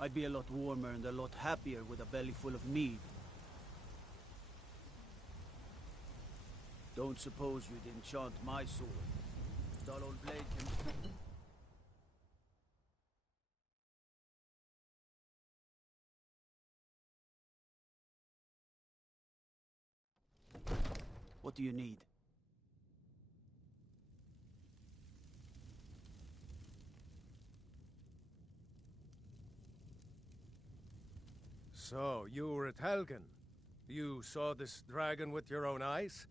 I'd be a lot warmer and a lot happier with a belly full of mead. Don't suppose you'd enchant my sword. Dull old blade can... What do you need? So, you were at Helgen. You saw this dragon with your own eyes?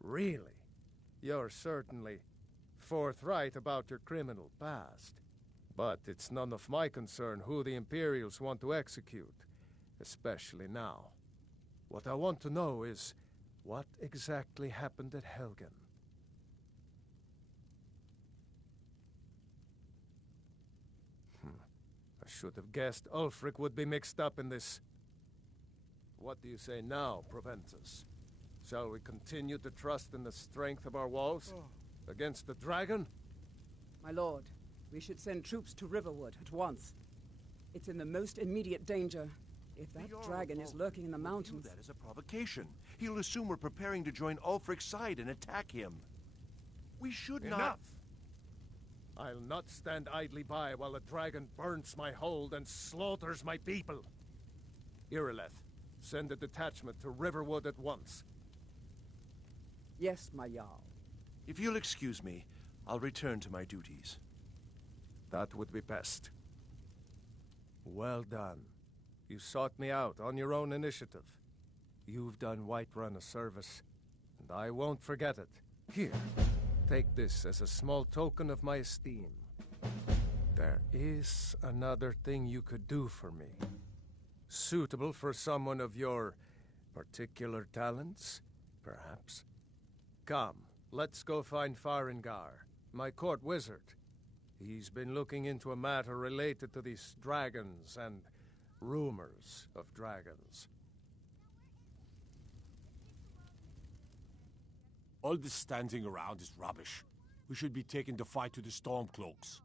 Really? You're certainly forthright about your criminal past. But it's none of my concern who the Imperials want to execute, especially now. What I want to know is, what exactly happened at Helgen? I should have guessed Ulfric would be mixed up in this. What do you say now, Proventus? Shall we continue to trust in the strength of our walls? Against the dragon? My lord, we should send troops to Riverwood at once. It's in the most immediate danger. If that dragon is lurking in the mountains... That is a provocation. He'll assume we're preparing to join Ulfric's side and attack him. We should not... Enough! I'll not stand idly by while the dragon burns my hold and slaughters my people. Irileth, send a detachment to Riverwood at once. Yes, my Jarl. If you'll excuse me, I'll return to my duties. That would be best. Well done. You sought me out on your own initiative. You've done Whiterun a service, and I won't forget it. Here, take this as a small token of my esteem. There is another thing you could do for me. Suitable for someone of your particular talents, perhaps. Come, let's go find Farengar, my court wizard. He's been looking into a matter related to these dragons and rumors of dragons. All this standing around is rubbish. We should be taking the fight to the Stormcloaks.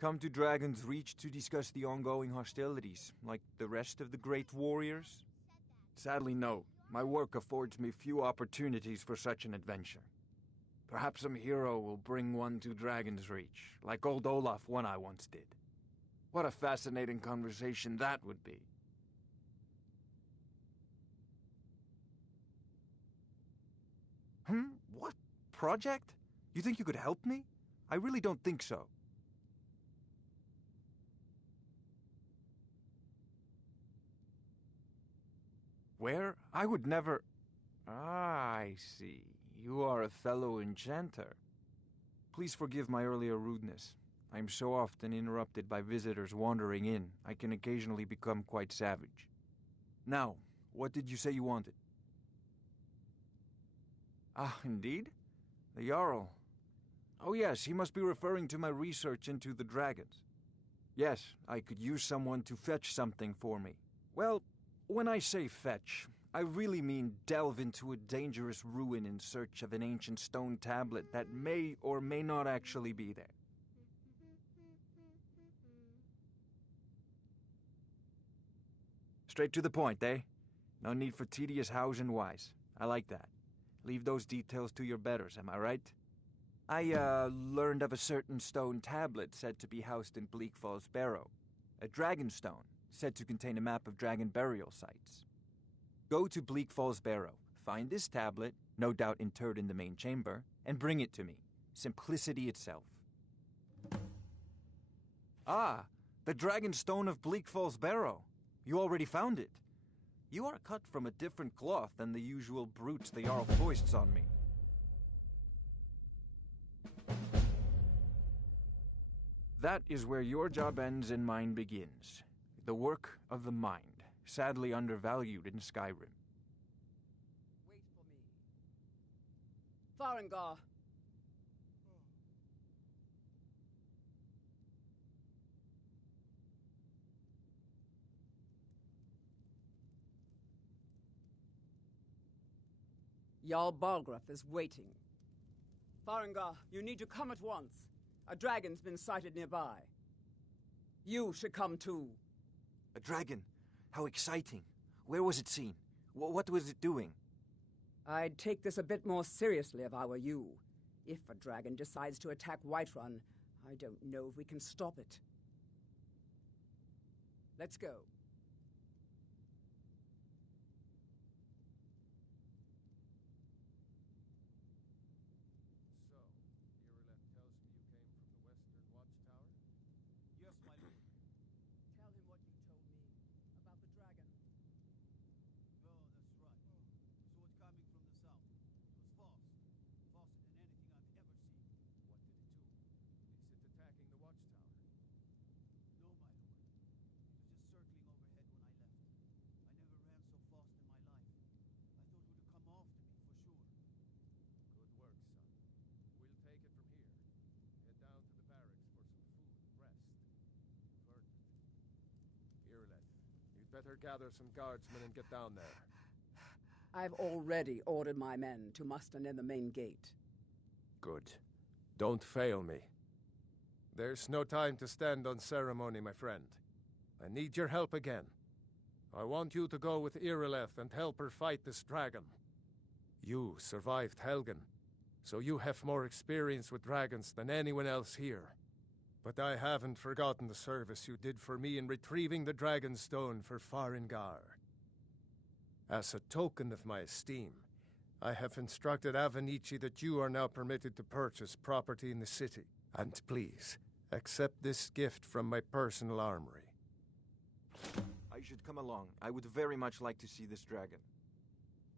Come to Dragon's Reach to discuss the ongoing hostilities, like the rest of the great warriors? Sadly, no. My work affords me few opportunities for such an adventure. Perhaps some hero will bring one to Dragon's Reach, like old Olaf one I once did. What a fascinating conversation that would be. What? Project? You think you could help me? I really don't think so. Where? I would never... Ah, I see. You are a fellow enchanter. Please forgive my earlier rudeness. I am so often interrupted by visitors wandering in, I can occasionally become quite savage. Now, what did you say you wanted? Ah, indeed? The Jarl. Oh yes, he must be referring to my research into the dragons. Yes, I could use someone to fetch something for me. Well, when I say fetch, I really mean delve into a dangerous ruin in search of an ancient stone tablet that may or may not actually be there. Straight to the point, eh? No need for tedious hows and whys. I like that. Leave those details to your betters, am I right? I, learned of a certain stone tablet said to be housed in Bleak Falls Barrow. A dragon stone, said to contain a map of dragon burial sites. Go to Bleak Falls Barrow, find this tablet, no doubt interred in the main chamber, and bring it to me. Simplicity itself. Ah, the dragon stone of Bleak Falls Barrow. You already found it. You are cut from a different cloth than the usual brutes the Jarl foists on me. That is where your job ends and mine begins. The work of the mind, sadly undervalued in Skyrim. Wait for me. Farengar. Jarl Balgruuf is waiting. Farengar, you need to come at once. A dragon's been sighted nearby. You should come too. A dragon? How exciting. Where was it seen? What was it doing? I'd take this a bit more seriously if I were you. If a dragon decides to attack Whiterun, I don't know if we can stop it. Let's go. So, Irileth tells me you came from the Western Watchtower? Yes, my lord. Tell him what you told me about the dragon. Oh, that's right. Saw it coming from the south. It was fast. Faster than anything I've ever seen. What did it do? Is it attacking the Watchtower? No, my lord. It was just circling overhead when I left. I never ran so fast in my life. I thought it would come after me, for sure. Good work, son. We'll take it from here. Head down to the barracks for some food and rest. Ferdinand. Irileth, you'd better gather some guardsmen and get down there. I've already ordered my men to muster near the main gate. Good. Don't fail me. There's no time to stand on ceremony, my friend. I need your help again. I want you to go with Irileth and help her fight this dragon. You survived Helgen, so you have more experience with dragons than anyone else here. But I haven't forgotten the service you did for me in retrieving the dragon stone for Farengar. As a token of my esteem, I have instructed Avenici that you are now permitted to purchase property in the city. And please, accept this gift from my personal armory. I should come along. I would very much like to see this dragon.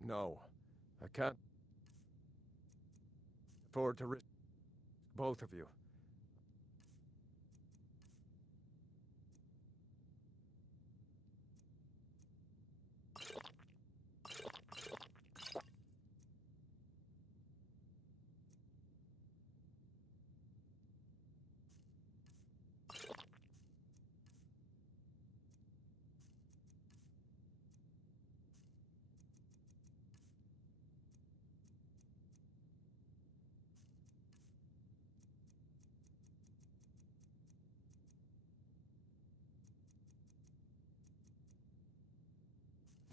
No, I can't afford to risk both of you.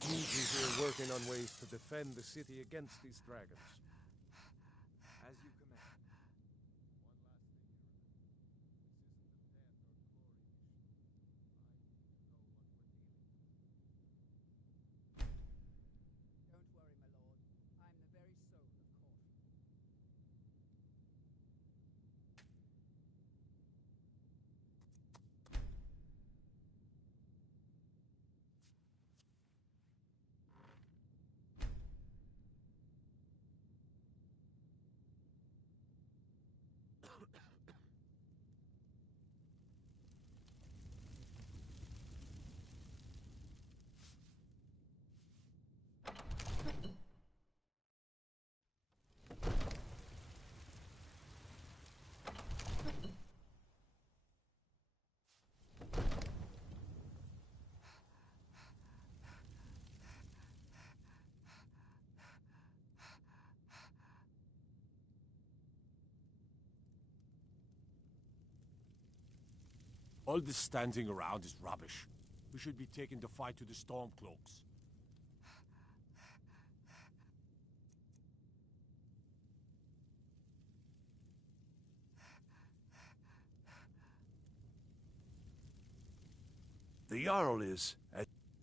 We're working on ways to defend the city against these dragons. As you command. Don't worry, my lord. I'm the very soul of caution. All this standing around is rubbish. We should be taking the fight to the Stormcloaks. The Jarl is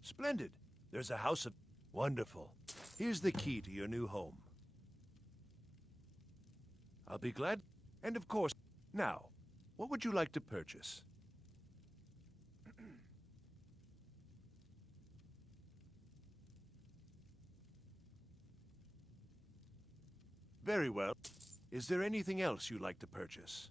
splendid. There's a house of wonderful. Here's the key to your new home. I'll be glad. And of course, now, what would you like to purchase? Very well. Is there anything else you'd like to purchase?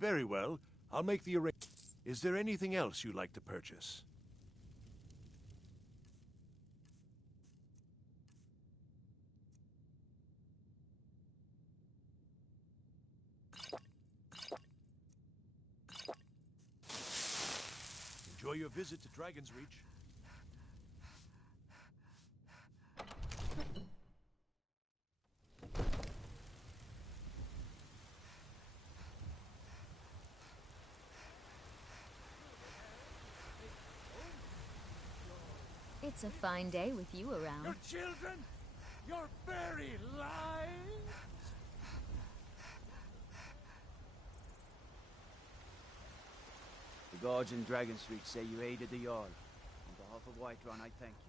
Very well. I'll make the arrangement. Is there anything else you'd like to purchase? you a visit to Dragon's Reach. It's a fine day with you around. Your children! Your very lives! The guards in Dragon Street say you aided the Jarl. On behalf of Whiterun, I thank you.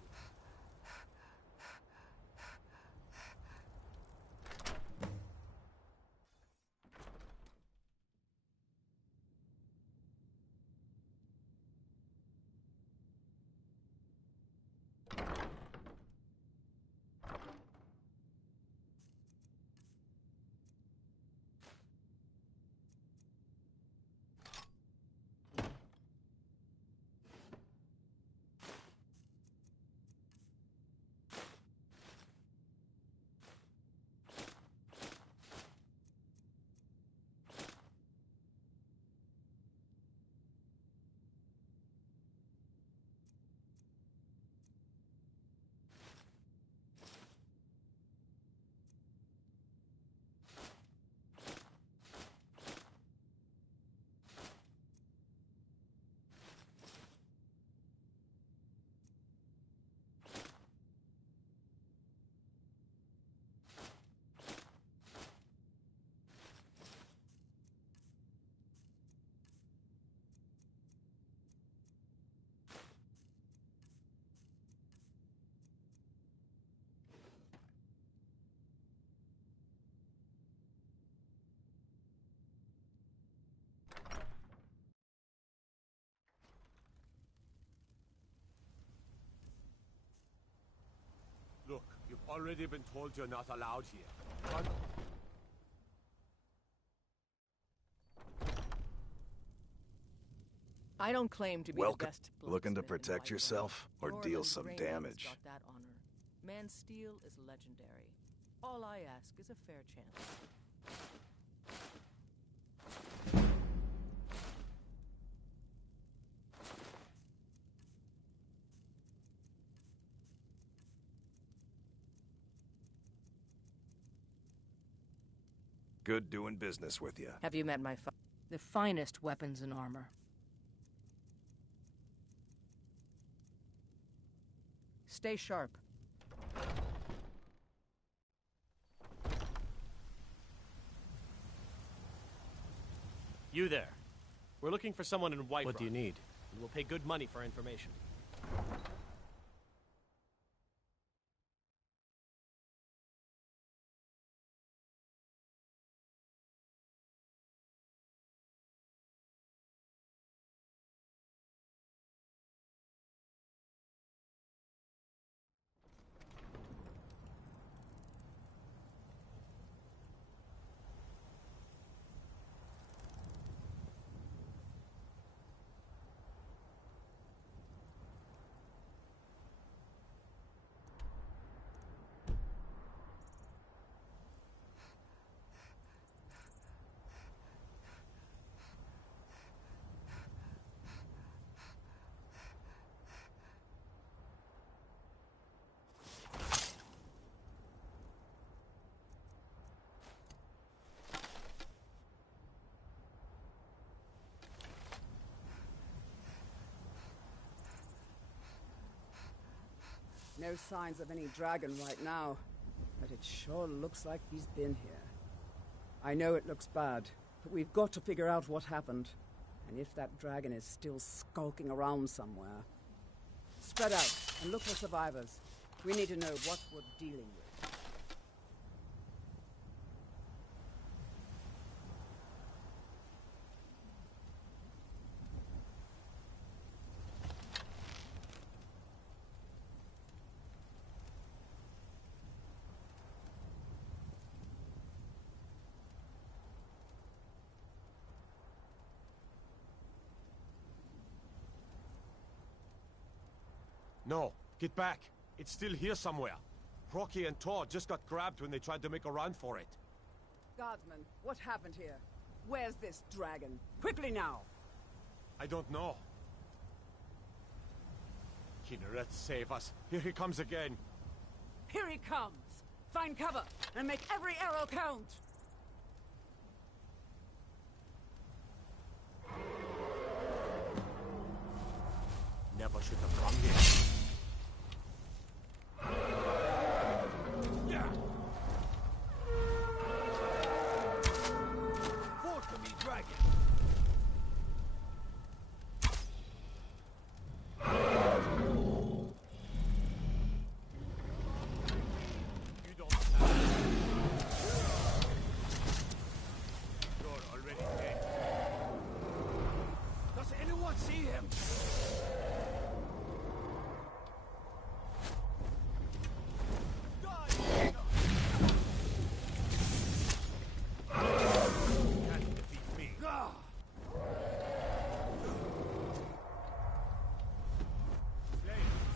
Look, you've already been told you're not allowed here. But I don't claim to be the best Looking to blacksmith in protect Whiterun. yourself or Your deal and some Greyman's damage? got that honor. Man's steel is legendary. All I ask is a fair chance. Good doing business with you. Have you met my the finest weapons and armor? Stay sharp. You there. We're looking for someone in Whiterun. What do you need? We'll pay good money for information. No signs of any dragon right now, but it sure looks like he's been here. I know it looks bad, but we've got to figure out what happened. And if that dragon is still skulking around somewhere. Spread out and look for survivors. We need to know what we're dealing with. no, get back. It's still here somewhere. Rocky and Todd just got grabbed when they tried to make a run for it. Guardsman, what happened here? Where's this dragon? Quickly now! I don't know. Kinneret, save us. Here he comes again. Here he comes! Find cover, and make every arrow count! Never should have come here. Fall to me, dragon! You don't have You're already dead. Does anyone see him? Can't defeat me.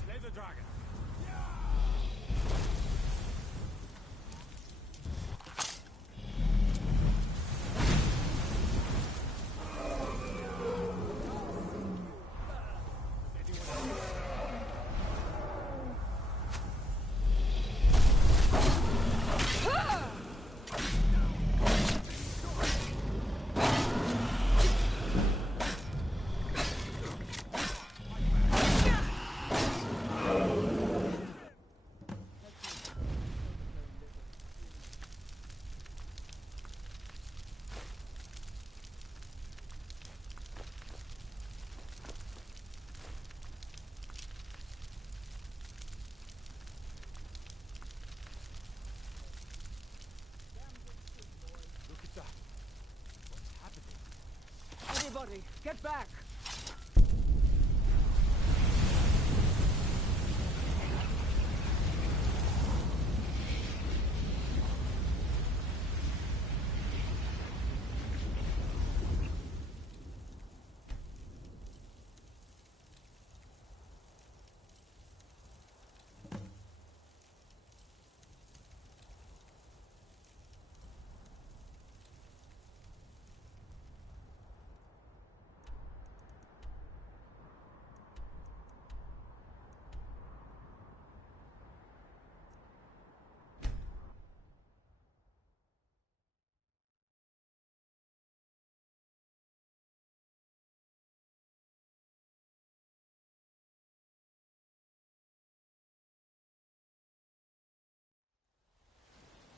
Slay the dragon. Look at that. What's happening? Everybody, get back!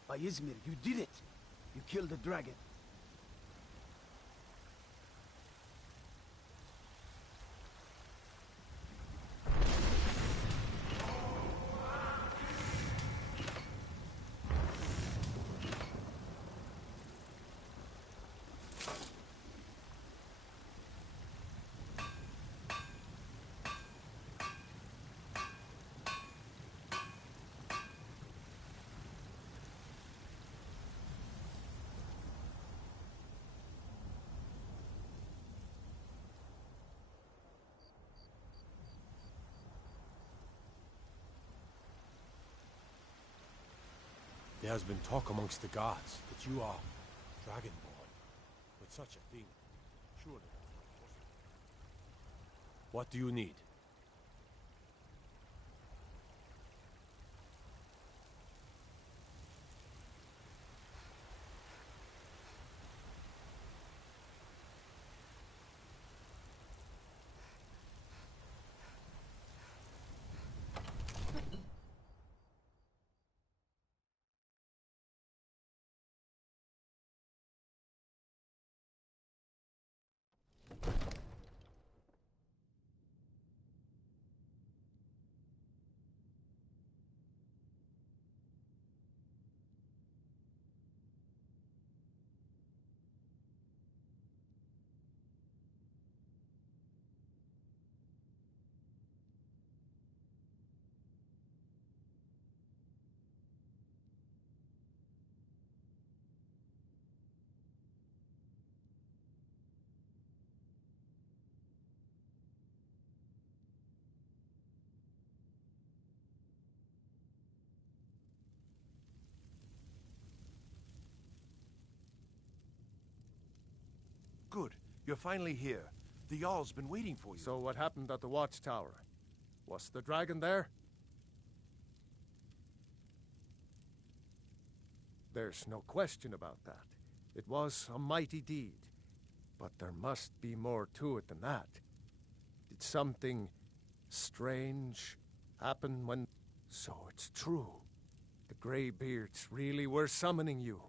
By Izmir, you did it! You killed the dragon. There has been talk amongst the gods that you are Dragonborn. But such a thing, surely that's not possible. What do you need? Good. You're finally here. The Jarl's been waiting for you. So what happened at the watchtower? Was the dragon there? There's no question about that. It was a mighty deed. But there must be more to it than that. Did something strange happen when... So it's true. The Greybeards really were summoning you.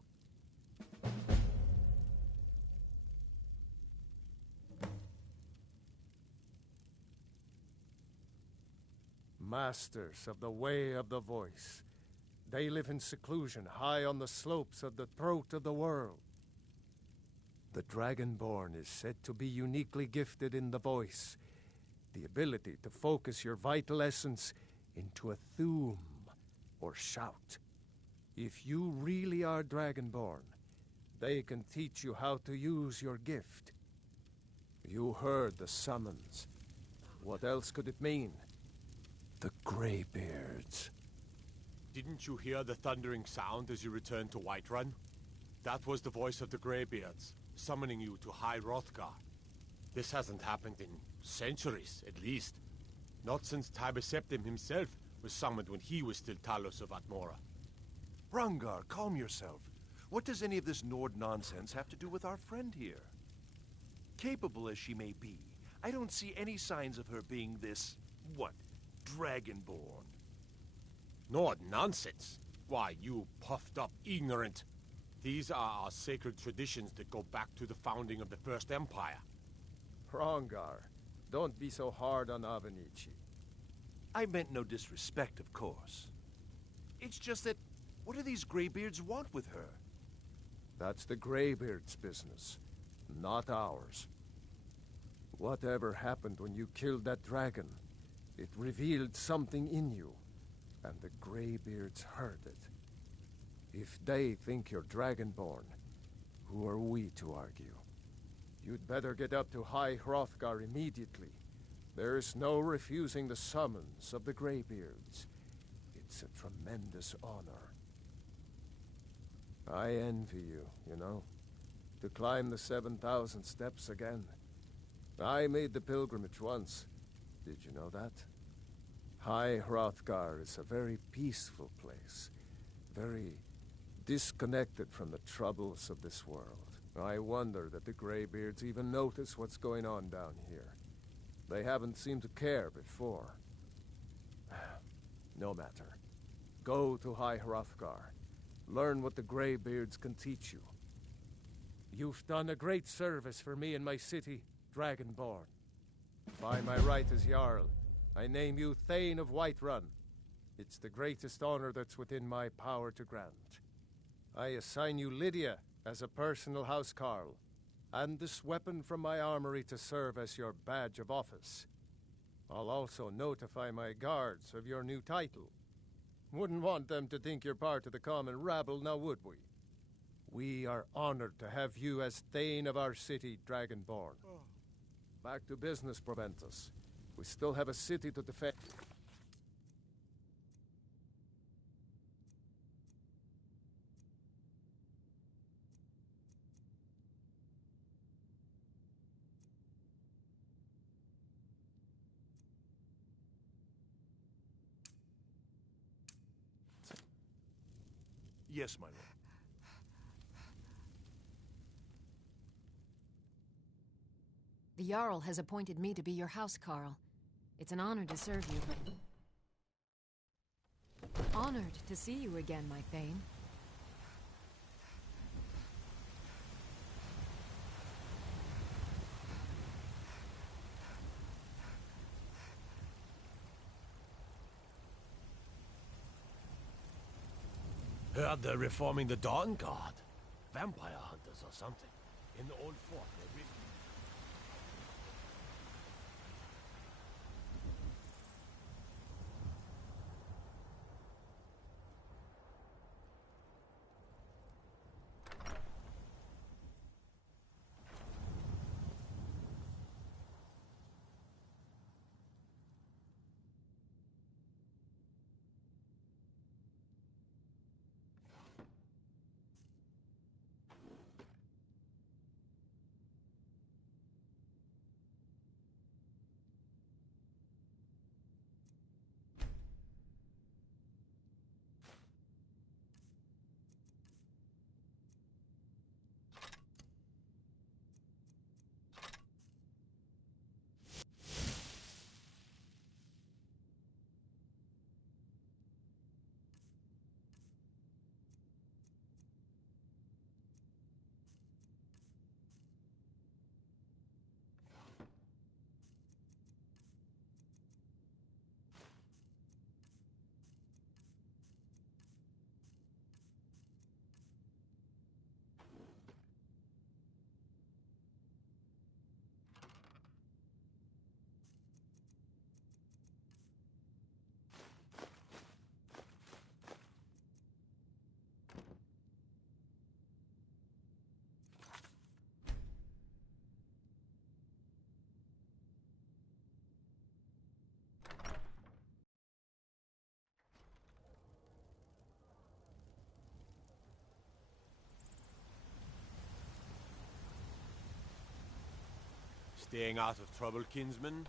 Masters of the Way of the Voice. They live in seclusion high on the slopes of the throat of the world. The Dragonborn is said to be uniquely gifted in the voice, the ability to focus your vital essence into a thume or shout. If you really are Dragonborn, they can teach you how to use your gift. You heard the summons. What else could it mean? The Greybeards. Didn't you hear the thundering sound as you returned to Whiterun? That was the voice of the Greybeards, summoning you to High Hrothgar. This hasn't happened in centuries, at least. Not since Tiber Septim himself was summoned when he was still Talos of Atmora. Hrongar, calm yourself. What does any of this Nord nonsense have to do with our friend here? Capable as she may be, I don't see any signs of her being this, Dragonborn. Nord nonsense? Why, you puffed up ignorant. These are our sacred traditions that go back to the founding of the First Empire. Hrongar, don't be so hard on Avenici. I meant no disrespect, of course. It's just that, what do these Greybeards want with her? That's the Greybeards' business, not ours. Whatever happened when you killed that dragon, it revealed something in you, and the Greybeards heard it. If they think you're Dragonborn, who are we to argue? You'd better get up to High Hrothgar immediately. There's no refusing the summons of the Greybeards. It's a tremendous honor. I envy you, you know, to climb the 7,000 steps again. I made the pilgrimage once. Did you know that? High Hrothgar is a very peaceful place, very disconnected from the troubles of this world. I wonder that the Greybeards even notice what's going on down here. They haven't seemed to care before. No matter. Go to High Hrothgar. Learn what the Greybeards can teach you. You've done a great service for me and my city, Dragonborn. By my right as Jarl, I name you Thane of Whiterun. It's the greatest honor that's within my power to grant. I assign you Lydia as a personal housecarl, and this weapon from my armory to serve as your badge of office. I'll also notify my guards of your new title. Wouldn't want them to think you're part of the common rabble, now would we? We are honored to have you as Thane of our city, Dragonborn. Back to business, Proventus. We still have a city to defend. Yes, my lord. The Jarl has appointed me to be your housecarl. It's an honor to serve you. Honored to see you again, my Thane. Heard they're reforming the Dawn Guard. Vampire hunters or something. In the old fort, maybe. Staying out of trouble, kinsman?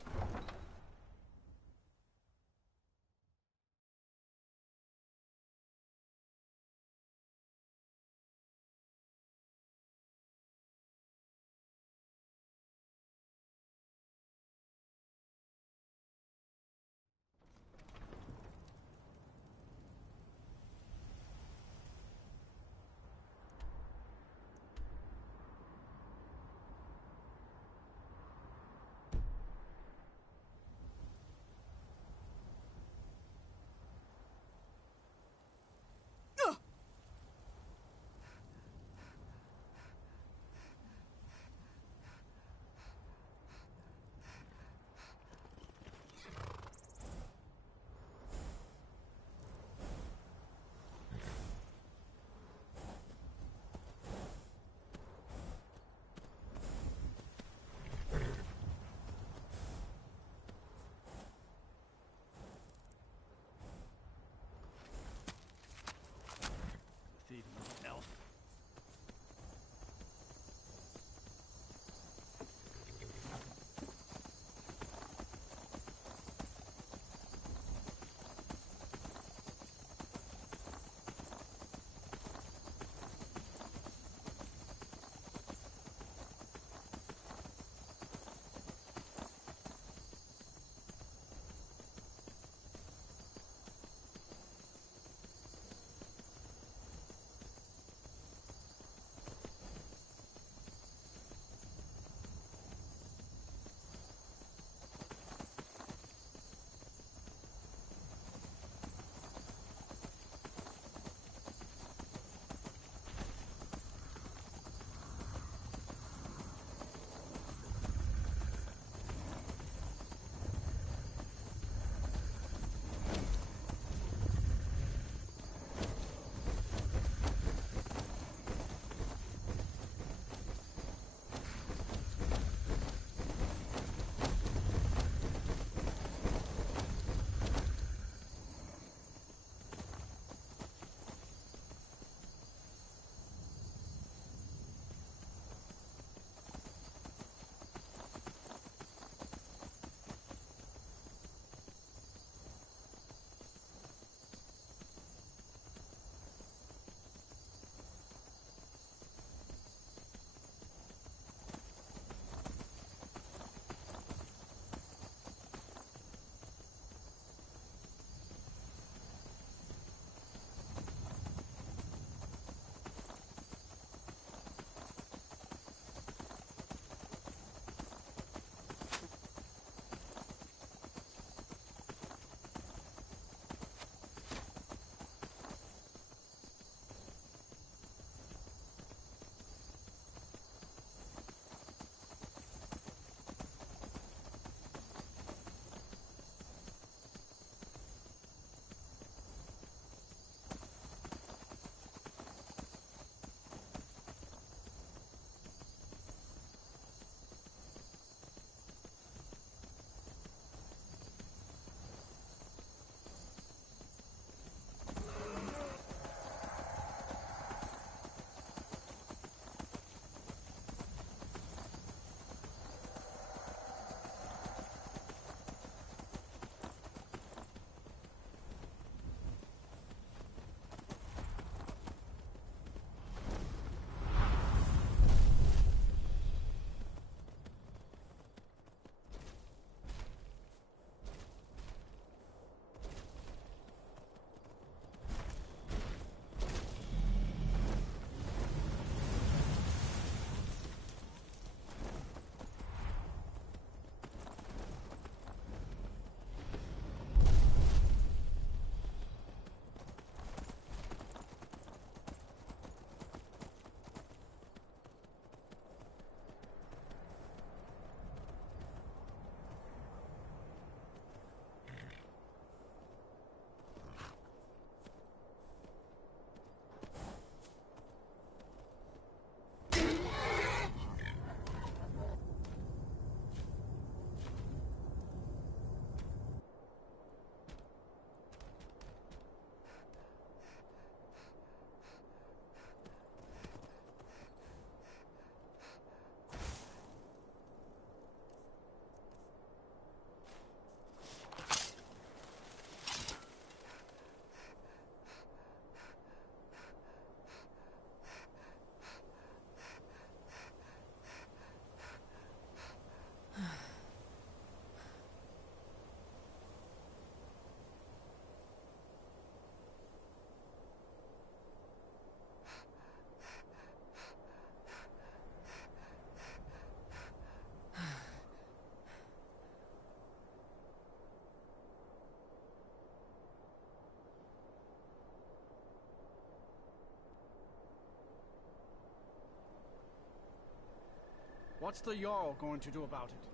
What's the Jarl going to do about it?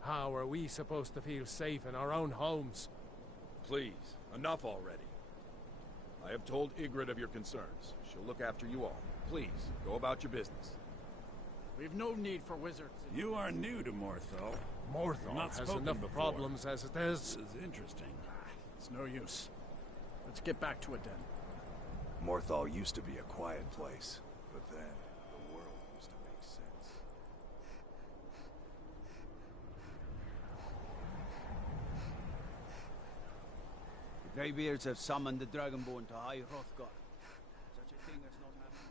How are we supposed to feel safe in our own homes? Please, enough already. I have told Ygritte of your concerns. She'll look after you all. Please, go about your business. We've no need for wizards. You are new to Morthal. Morthal Not has spoken enough before. problems as it is. This is interesting. It's no use. Let's get back to it then. Morthal used to be a quiet place, but then the world used to make sense. The Greybeards have summoned the Dragonborn to High Hrothgar. Such a thing has not happened.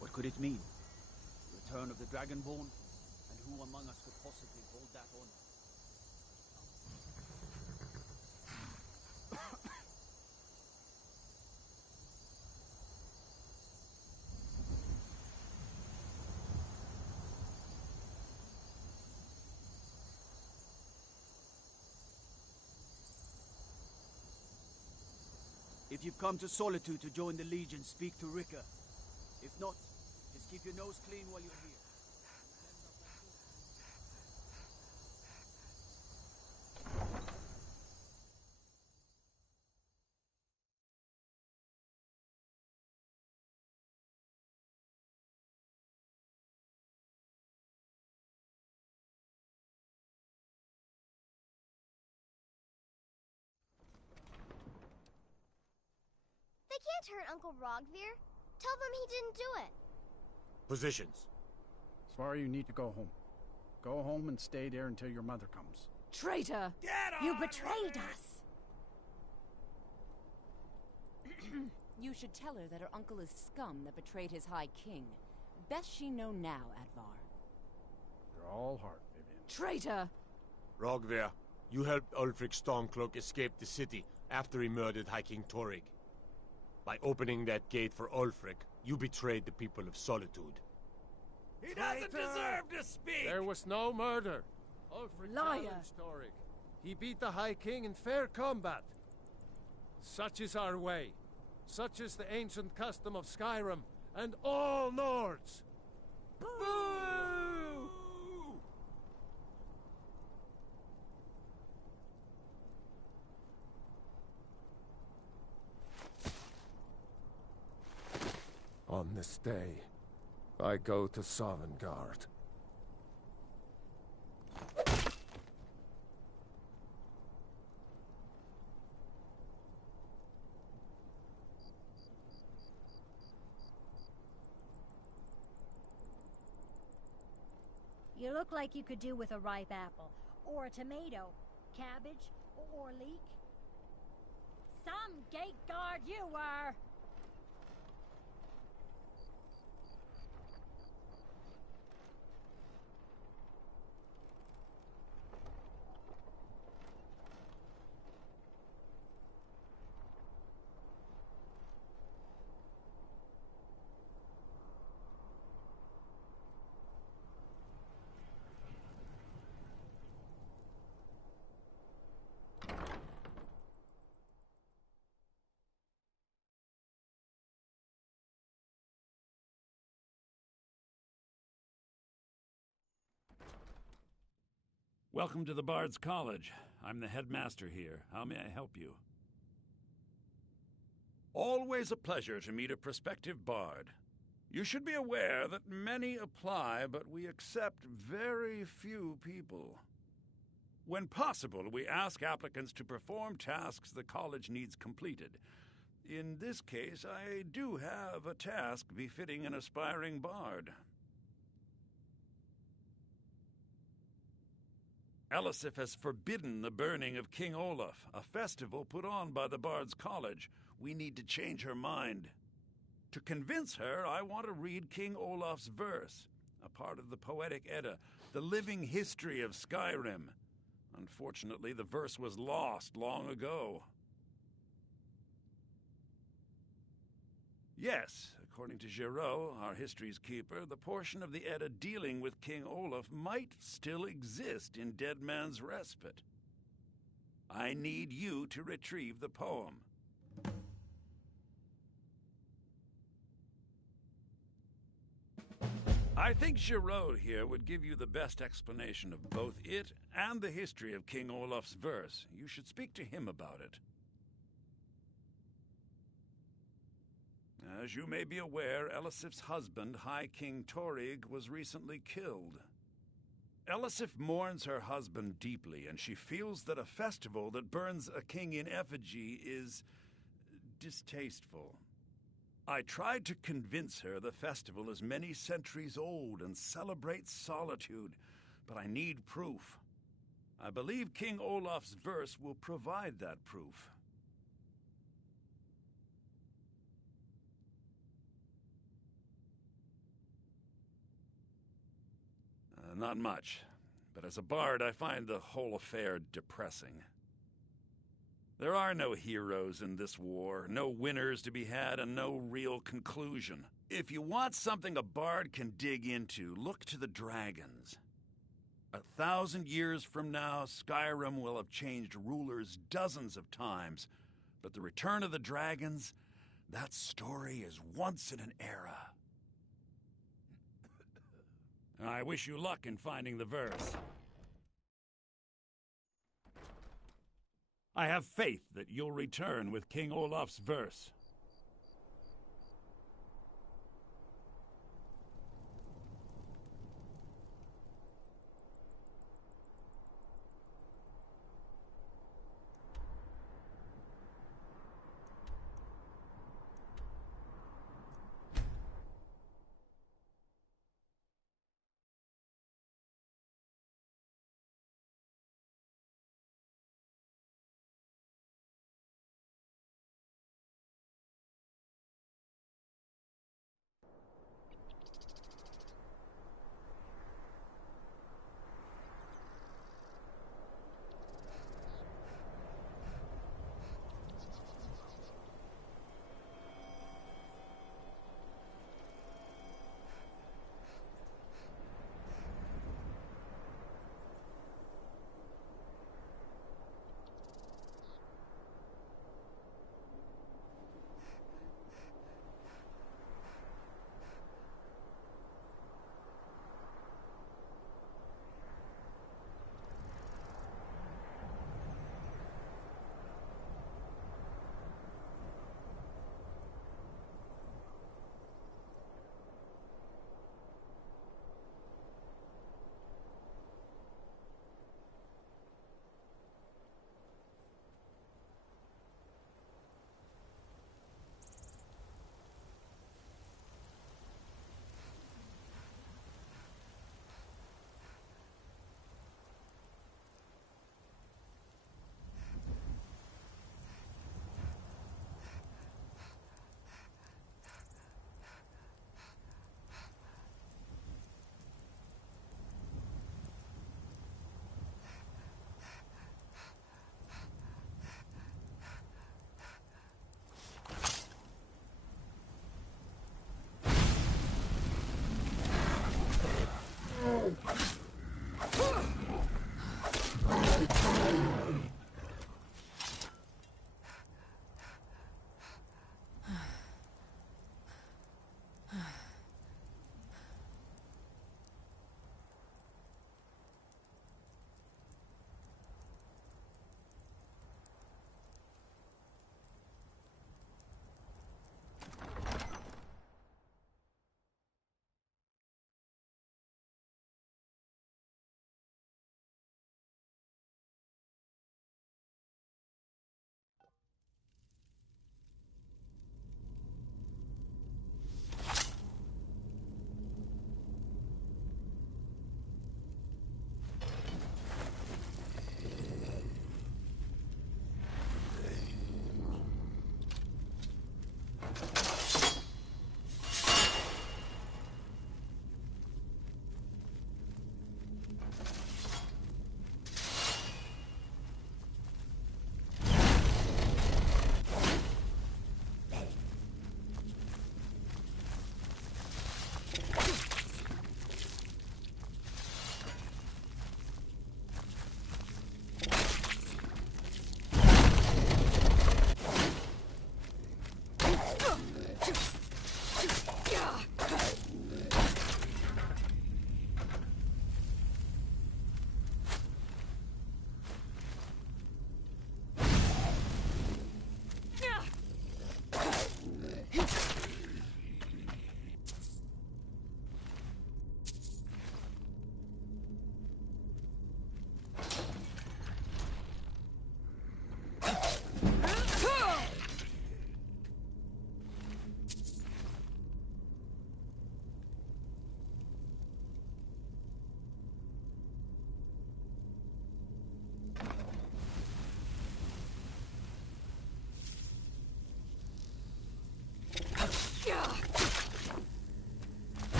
What could it mean? The return of the Dragonborn? And who among us could possibly hold that honor? If you've come to Solitude to join the Legion, speak to Rika. If not, just keep your nose clean while you're here. They can't hurt Uncle Rogvir. Tell them he didn't do it. Positions. Svar, you need to go home. Go home and stay there until your mother comes. Traitor! You betrayed us! You should tell her that her uncle is scum that betrayed his High King. Best she know now, Advar. You're all heart, Vivian. Traitor! Rogvir, you helped Ulfric Stormcloak escape the city after he murdered High King Torrig. By opening that gate for Ulfric, You betrayed the people of Solitude. He doesn't deserve to speak! There was no murder. Ulfric Liar. challenged Torig. He beat the High King in fair combat. Such is our way. Such is the ancient custom of Skyrim and all Nords. Boo! On this day, I go to Sovngarde. You look like you could do with a ripe apple, or a tomato, cabbage, or leek. Some gate guard you were! Welcome to the Bard's College. I'm the headmaster here. How may I help you? Always a pleasure to meet a prospective bard. You should be aware that many apply, but we accept very few people. When possible, we ask applicants to perform tasks the college needs completed. In this case, I do have a task befitting an aspiring bard. Elisif has forbidden the burning of King Olaf, a festival put on by the Bard's College. We need to change her mind. To convince her, I want to read King Olaf's verse, a part of the Poetic Edda, the living history of Skyrim. Unfortunately, the verse was lost long ago. Yes, according to Giraud, our history's keeper, the portion of the Edda dealing with King Olaf might still exist in Dead Man's Respite. I need you to retrieve the poem. I think Giraud here would give you the best explanation of both it and the history of King Olaf's verse. You should speak to him about it. As you may be aware, Elisif's husband, High King Torig, was recently killed. Elisif mourns her husband deeply, and she feels that a festival that burns a king in effigy is distasteful. I tried to convince her the festival is many centuries old and celebrates solitude, but I need proof. I believe King Olaf's verse will provide that proof. Not much, but as a bard, I find the whole affair depressing. There are no heroes in this war, no winners to be had, and no real conclusion. If you want something a bard can dig into, look to the dragons. 1,000 years from now, Skyrim will have changed rulers dozens of times, but the return of the dragons, that story is once in an era. I wish you luck in finding the verse. I have faith that you'll return with King Olaf's verse.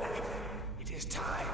Olaf, it is time.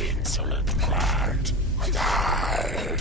Insolent plant, die!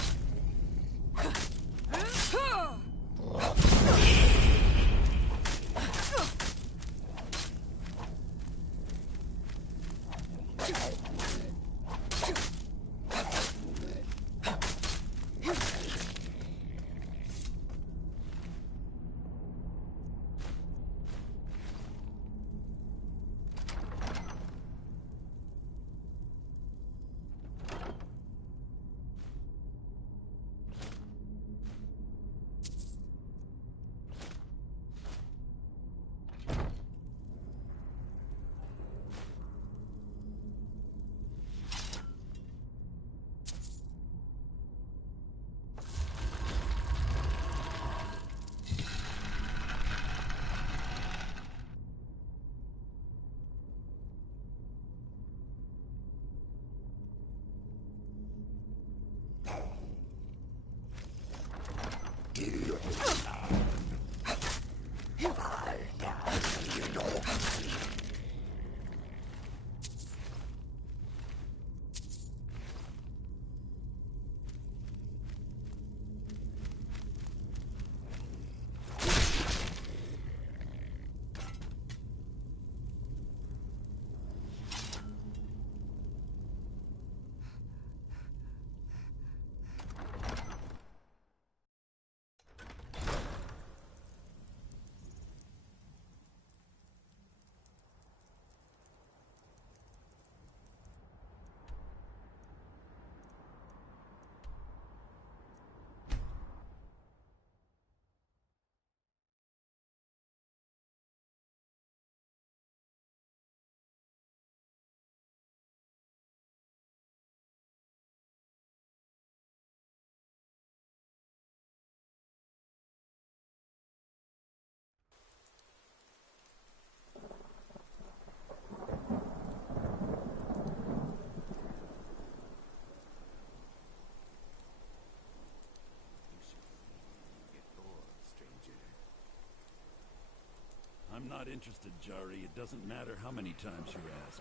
I'm not interested, Jari. It doesn't matter how many times you ask.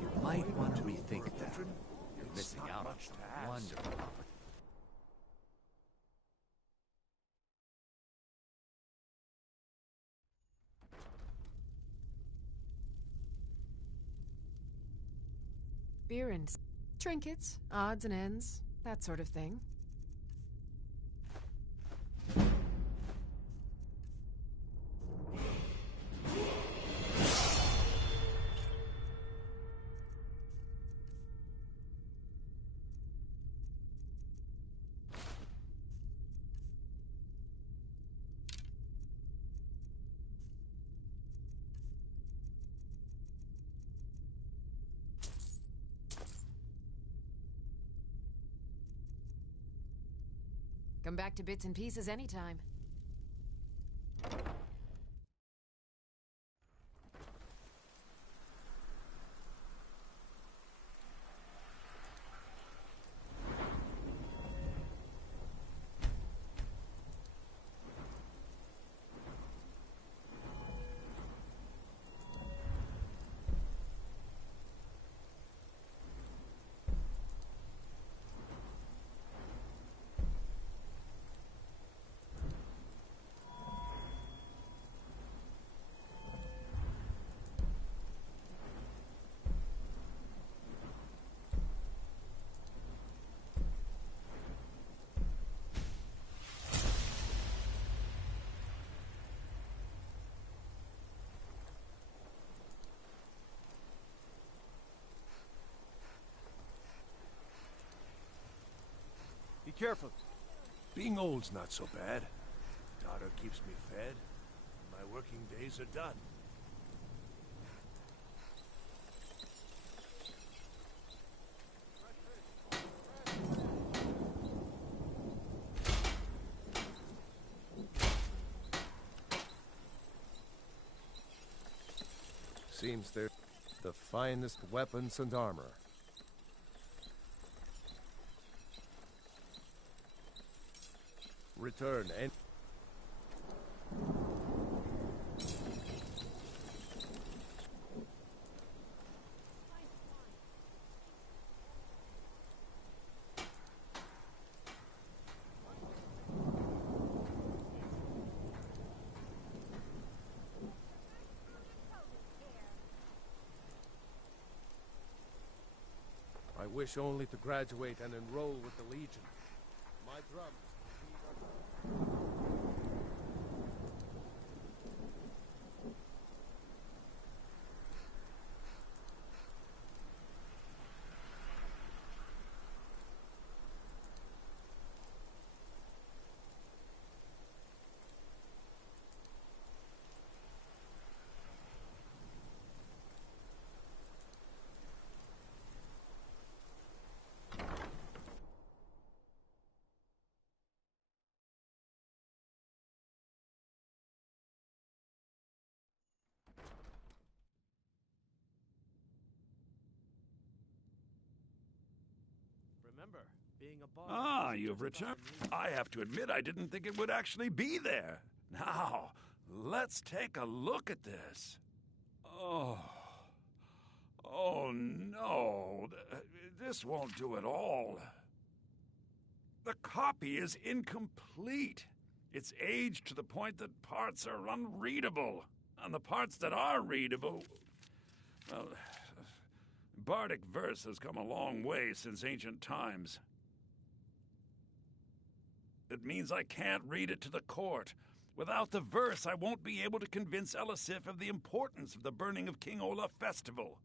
You might want to rethink that. You're missing out on some wonderful opportunities. Beer and trinkets, odds and ends, that sort of thing. Come back to bits and pieces anytime. Be careful. Being old's not so bad. Daughter keeps me fed, and my working days are done. Seems they're the finest weapons and armor. Return and... I wish only to graduate and enroll with the Legion. My drums will lead our... Remember, being a bard... Ah, you've returned. I have to admit, I didn't think it would actually be there. Now, let's take a look at this. Oh. Oh, no. This won't do at all. The copy is incomplete. It's aged to the point that parts are unreadable. And the parts that are readable... well... Bardic verse has come a long way since ancient times. It means I can't read it to the court. Without the verse, I won't be able to convince Elisif of the importance of the burning of King Olaf festival.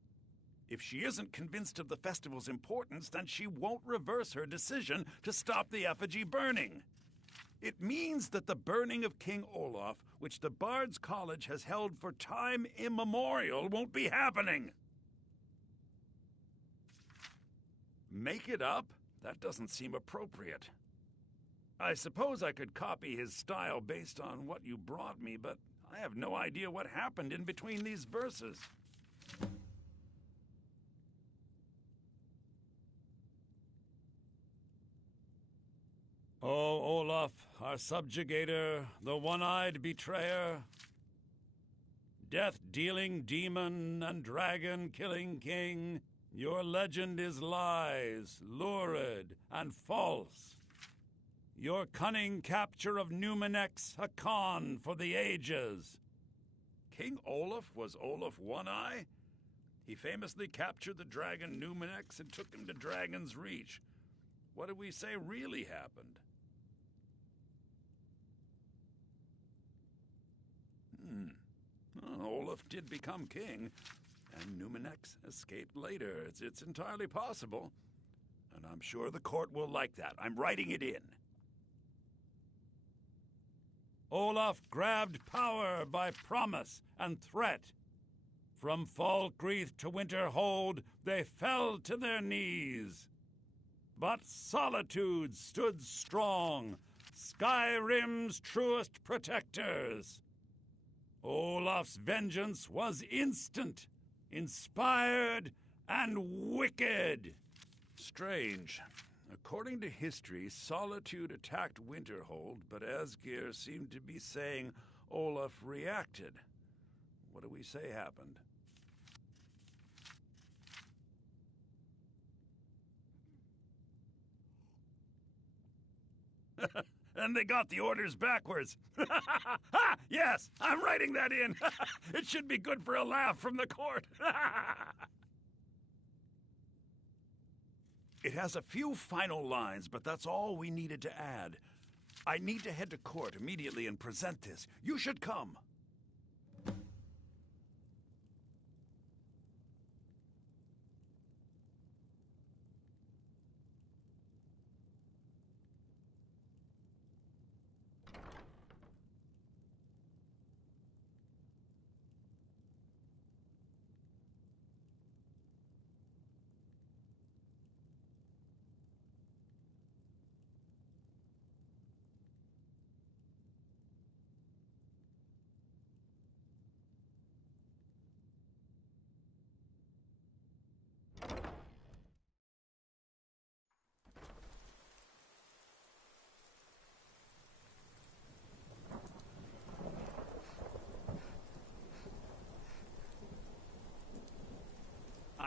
If she isn't convinced of the festival's importance, then she won't reverse her decision to stop the effigy burning. It means that the burning of King Olaf, which the Bards' College has held for time immemorial, won't be happening. Make it up? That doesn't seem appropriate. I suppose I could copy his style based on what you brought me, but I have no idea what happened in between these verses. O Olaf, our subjugator, the one-eyed betrayer, death-dealing demon and dragon-killing king, your legend is lies, lurid, and false. Your cunning capture of Numenex, a con for the ages. King Olaf was Olaf One-Eye? He famously captured the dragon Numenex and took him to Dragon's Reach. What did we say really happened? Well, Olaf did become king, and Numenex escaped later. It's entirely possible. And I'm sure the court will like that. I'm writing it in. Olaf grabbed power by promise and threat. From Falkreath to Winterhold, they fell to their knees. But solitude stood strong, Skyrim's truest protectors. Olaf's vengeance was instant, inspired, and wicked. Strange. According to history, Solitude attacked Winterhold, but Asgeir seemed to be saying Olaf reacted. What do we say happened? And they got the orders backwards. Ha! Yes, I'm writing that in. It should be good for a laugh from the court. It has a few final lines, but that's all we needed to add. I need to head to court immediately and present this. You should come.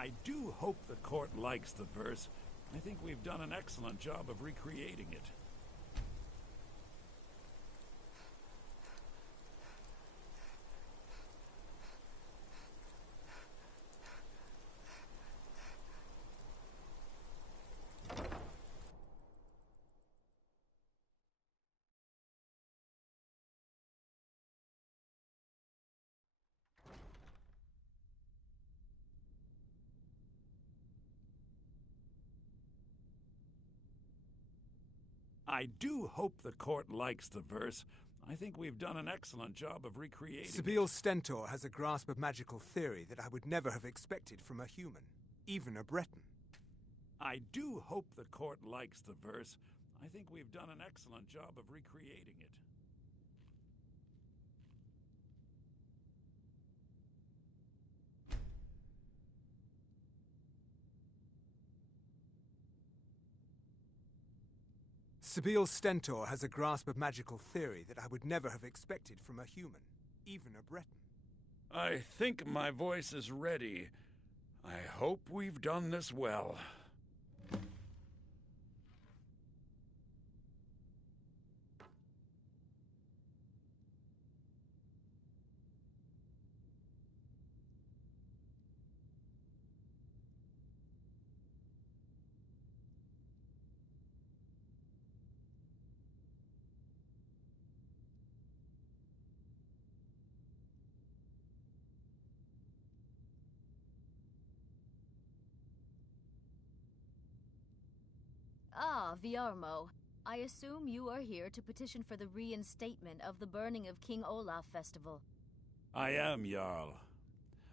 I do hope the court likes the verse. I think we've done an excellent job of recreating it. I do hope the court likes the verse. I think we've done an excellent job of recreating Sibyl Stentor has a grasp of magical theory that I would never have expected from a human, even a Breton. I do hope the court likes the verse. I think we've done an excellent job of recreating it. Sibyl Stentor has a grasp of magical theory that I would never have expected from a human, even a Breton. I think my voice is ready. I hope we've done this well. Ah, Viarmo. I assume you are here to petition for the reinstatement of the burning of King Olaf festival. I am, Jarl.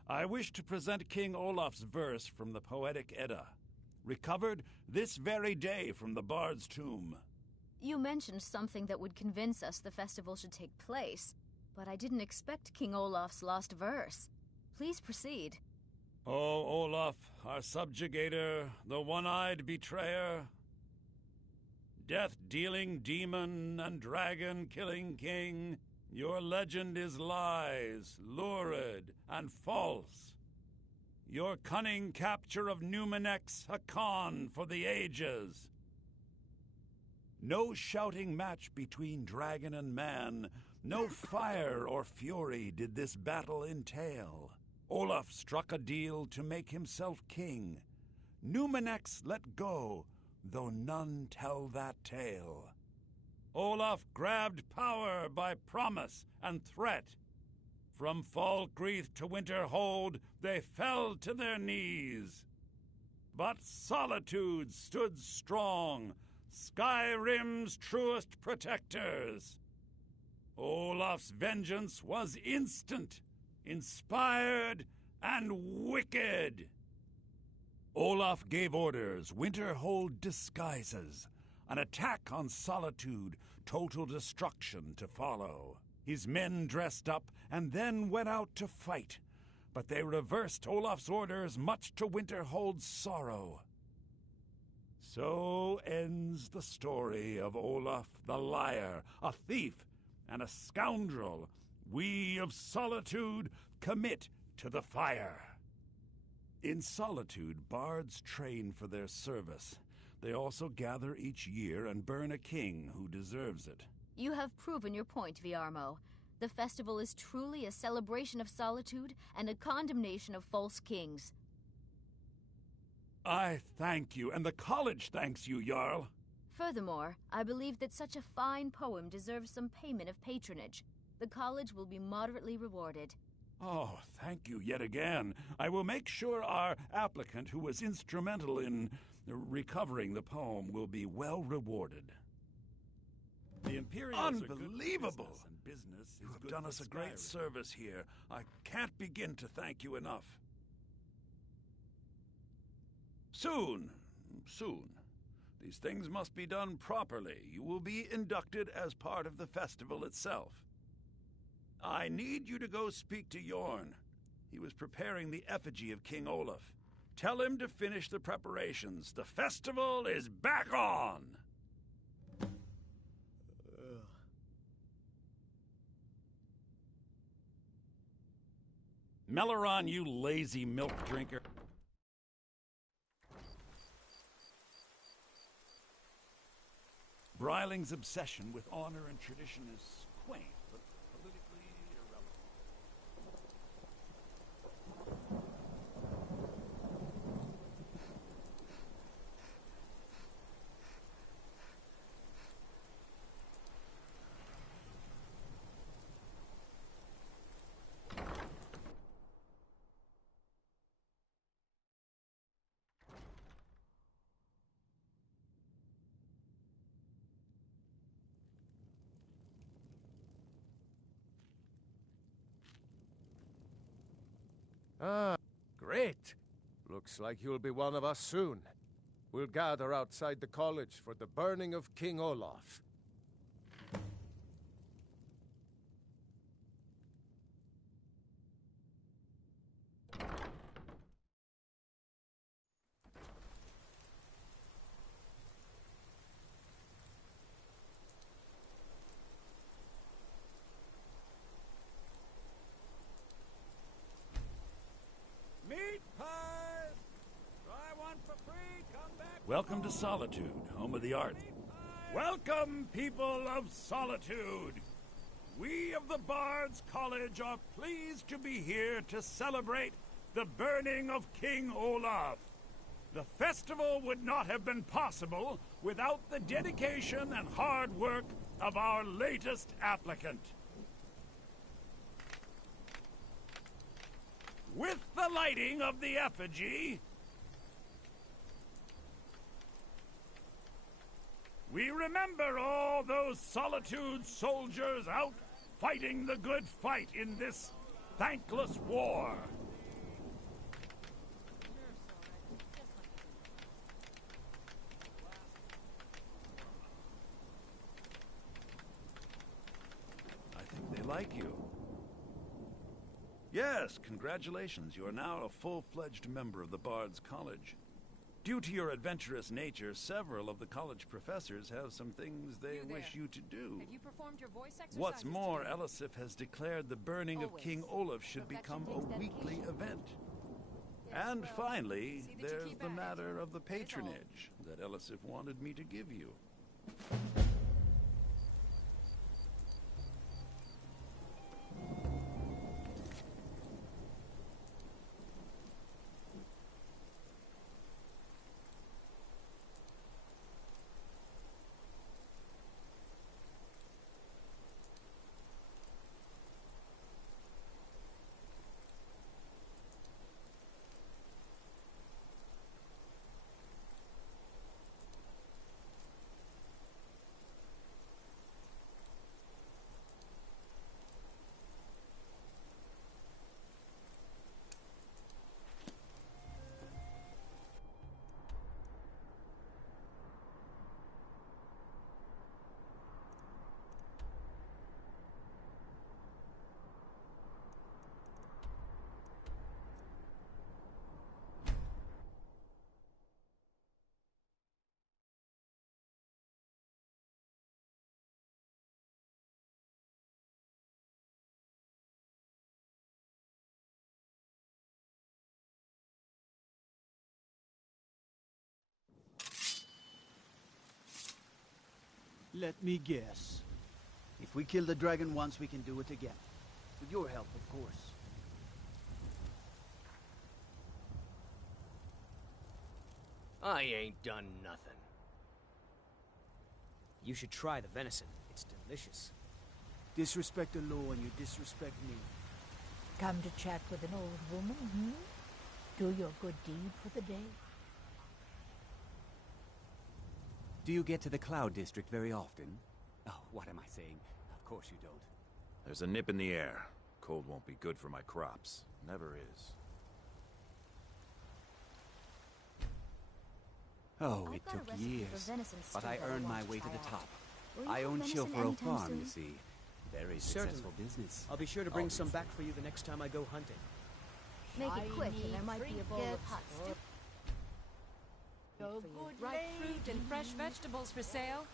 I wish to present King Olaf's verse from the Poetic Edda, recovered this very day from the Bard's tomb. You mentioned something that would convince us the festival should take place, but I didn't expect King Olaf's lost verse. Please proceed. O Olaf, our subjugator, the one-eyed betrayer, death-dealing demon and dragon-killing king, your legend is lies, lurid, and false. Your cunning capture of Numenex a con for the ages. No shouting match between dragon and man, no fire or fury did this battle entail. Olaf struck a deal to make himself king. Numenex let go, though none tell that tale. Olaf grabbed power by promise and threat. From Falkreath to Winterhold, they fell to their knees. But Solitude stood strong, Skyrim's truest protectors. Olaf's vengeance was instant, inspired, and wicked. Olaf gave orders, Winterhold disguises. An attack on Solitude, total destruction to follow. His men dressed up and then went out to fight. But they reversed Olaf's orders, much to Winterhold's sorrow. So ends the story of Olaf the Liar, a thief and a scoundrel. We of Solitude commit to the fire. In Solitude, bards train for their service. They also gather each year and burn a king who deserves it. You have proven your point, Viarmo. The festival is truly a celebration of solitude and a condemnation of false kings. I thank you, and the college thanks you, Jarl. Furthermore, I believe that such a fine poem deserves some payment of patronage. The college will be moderately rewarded. Oh, thank you yet again. I will make sure our applicant, who was instrumental in recovering the poem, will be well rewarded. The Imperials Unbelievable! You have done us a great service here. I can't begin to thank you enough. Soon. These things must be done properly. You will be inducted as part of the festival itself. I need you to go speak to Yorn. He was preparing the effigy of King Olaf. Tell him to finish the preparations. The festival is back on! Meleron, you lazy milk drinker. Briling's obsession with honor and tradition is quaint, but politically irrelevant. Ah, great. Looks like you'll be one of us soon. We'll gather outside the college for the burning of King Olaf. Welcome to Solitude, home of the arts. Welcome, people of Solitude! We of the Bards College are pleased to be here to celebrate the burning of King Olaf. The festival would not have been possible without the dedication and hard work of our latest applicant. With the lighting of the effigy, we remember all those Solitude soldiers out fighting the good fight in this thankless war. I think they like you. Yes, congratulations. You are now a full-fledged member of the Bards College. Due to your adventurous nature, several of the college professors have some things they wish you to do. Have you performed your voice exercises What's more, today? Elisif has declared the burning of King Olaf should become a weekly event. And finally, there's the matter of the patronage that Elisif wanted me to give you. Let me guess. If we kill the dragon once, we can do it again. With your help, of course. I ain't done nothing. You should try the venison. It's delicious. Disrespect the law and you disrespect me. Come to chat with an old woman, hmm? Do your good deed for the day. Do you get to the Cloud District very often? Oh, what am I saying? Of course you don't. There's a nip in the air. Cold won't be good for my crops. Never is. Oh, it took years. But I earned my way to the top. I own Chilfaro Farm, you see. Very successful business. I'll be sure to bring some back for you the next time I go hunting. Make it quick, and there might be a bowl of hot stew. Ripe fruit and fresh vegetables for sale.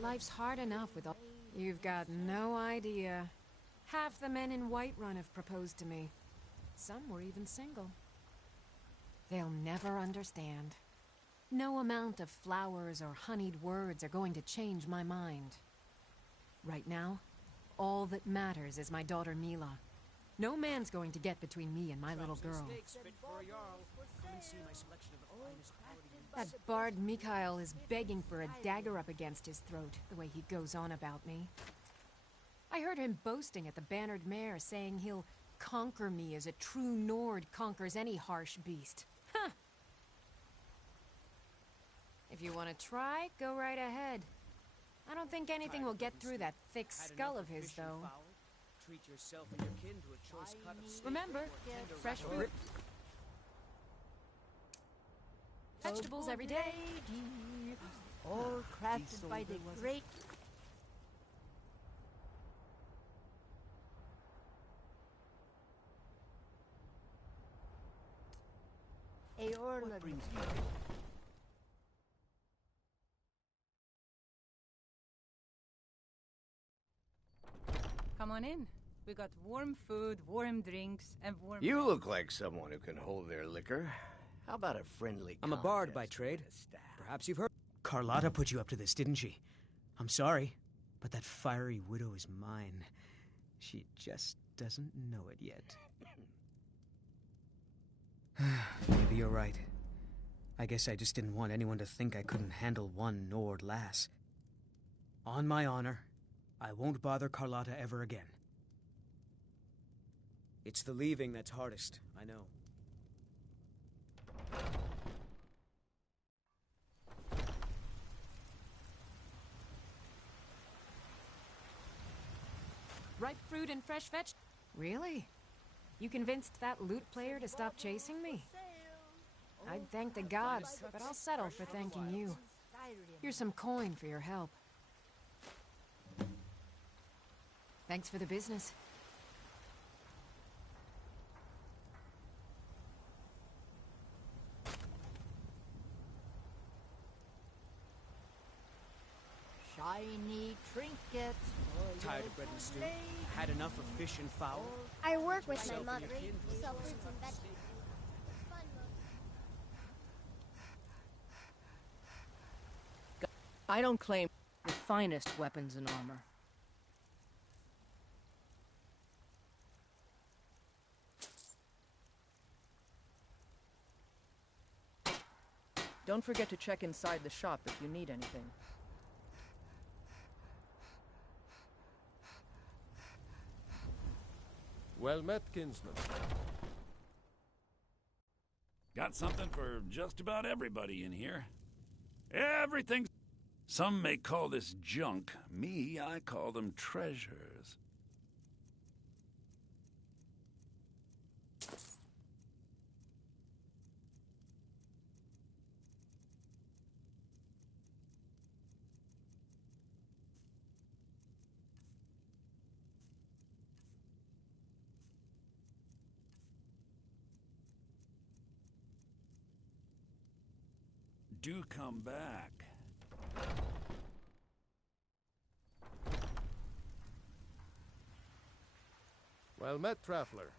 Life's hard enough with all... You've got no idea. Half the men in Whiterun have proposed to me. Some were even single. They'll never understand. No amount of flowers or honeyed words are going to change my mind. Right now, all that matters is my daughter Mila. No man's going to get between me and my little girl. That bard Mikhail is begging for a dagger up against his throat, the way he goes on about me. I heard him boasting at the Bannered Mare, saying he'll conquer me as a true Nord conquers any harsh beast. Huh! If you want to try, go right ahead. I don't think anything will get through that thick skull of his, though. Treat yourself and your kin to a choice cut of steak. Remember, fresh fruit. Vegetables every day. All crafted by the great... Aorla. Come on in. We got warm food, warm drinks, and warm... You look like someone who can hold their liquor. How about a friendly I'm a bard by trade. Perhaps you've heard... Carlotta put you up to this, didn't she? I'm sorry, but that fiery widow is mine. She just doesn't know it yet. Maybe you're right. I guess I just didn't want anyone to think I couldn't handle one Nord lass. On my honor, I won't bother Carlotta ever again. It's the leaving that's hardest, I know. Ripe fruit and fresh veg... Really? You convinced that lute player to stop chasing me? I'd thank the gods, but I'll settle for thanking you. Here's some coin for your help. Thanks for the business. Shiny trinkets. Tired of bread and stew? Had enough of fish and fowl? I work with my mother. Sell fruits and vegetables. I don't claim the finest weapons and armor. Don't forget to check inside the shop if you need anything. Well met, kinsman. Got something for just about everybody in here. Everything. Some may call this junk. Me, I call them treasures. Do come back. Well met, traveler.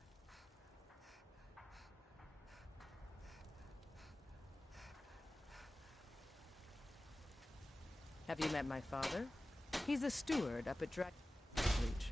Have you met my father? He's a steward up at Reach.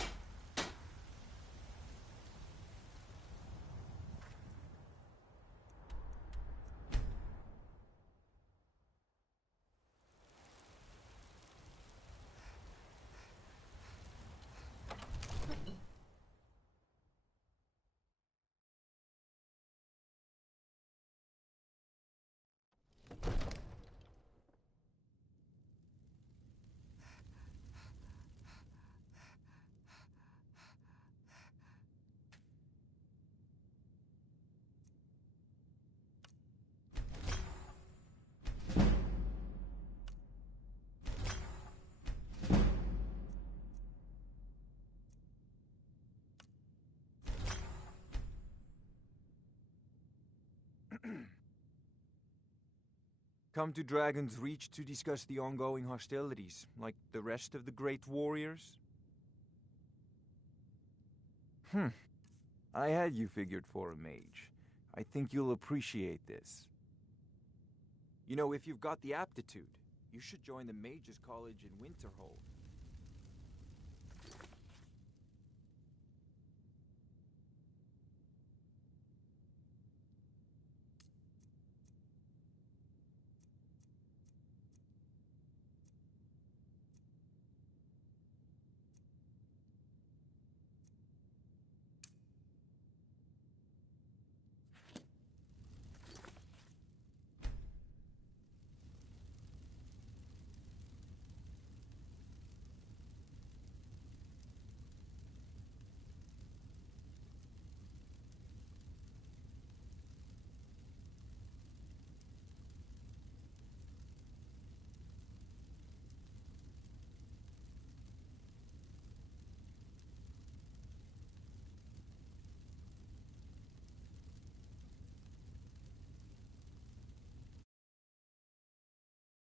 Come to Dragon's Reach to discuss the ongoing hostilities, like the rest of the great warriors? I had you figured for a mage. I think you'll appreciate this. You know, if you've got the aptitude, you should join the Mages College in Winterhold.